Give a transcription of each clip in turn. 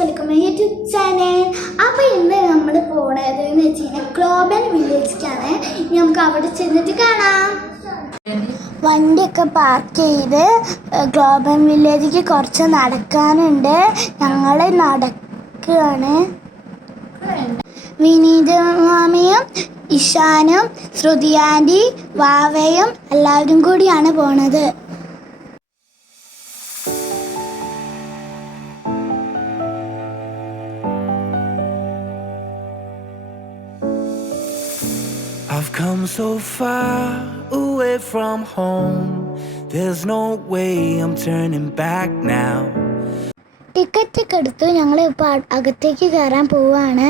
Welcome my YouTube channel. അപ്പോൾ ഇന്ന് നമ്മൾ പോണത് എന്ന് വെച്ച് കഴിഞ്ഞാൽ ഗ്ലോബൽ വില്ലേജിലേക്കാണ്. ഇനി നമുക്ക് അവിടെ ചെന്നിട്ട് കാണാം. വണ്ടിയൊക്കെ പാർക്ക് ചെയ്ത് ഗ്ലോബൽ വില്ലേജിലേക്ക് കുറച്ച് നടക്കാനുണ്ട്. ഞങ്ങൾ നടക്കുകയാണ്. വിനീത മാമിയും ഇഷാനും ശ്രുതി ആൻറ്റി വാവയും എല്ലാവരും കൂടിയാണ് പോണത്. I've come so far away from home. There's no way I'm turning back now. Ticket ഒക്കെ എടുത്തു. ഞങ്ങൾ ഇപ്പോൾ അകത്തേക്ക് കയറാൻ പോവുകയാണ്.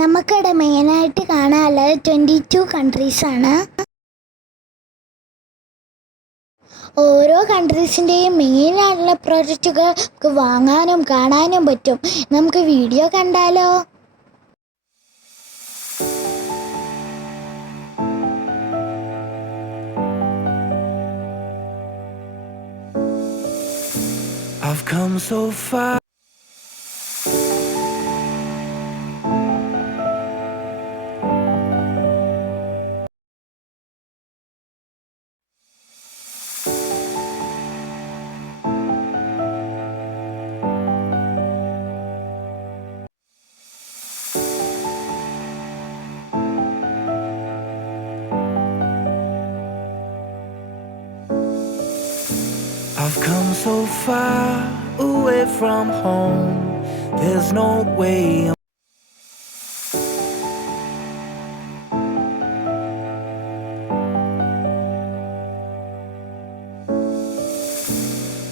നമുക്കിവിടെ മെയിനായിട്ട് കാണാനുള്ളത് 22 കൺട്രീസാണ്. ഓരോ കൺട്രീസിൻ്റെയും മെയിനായിട്ടുള്ള പ്രോജക്റ്റുകൾ നമുക്ക് വാങ്ങാനും കാണാനും പറ്റും. നമുക്ക് വീഡിയോ കണ്ടാലോ? I've come so far. I've come so far away from home. There's no way I'm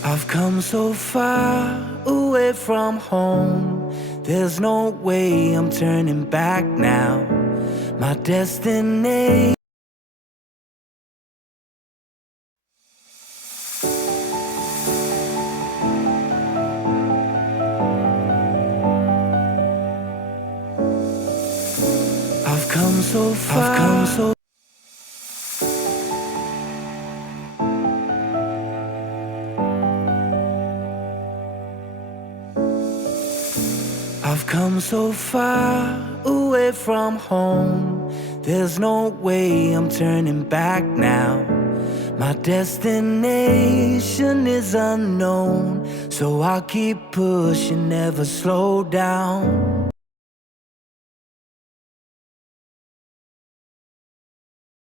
I've come so far away from home. There's no way I'm turning back now. My destination. I've come so far. I've come so I've come so far away from home. There's no way I'm turning back now. My destination is unknown, so I'll keep pushing, never slow down.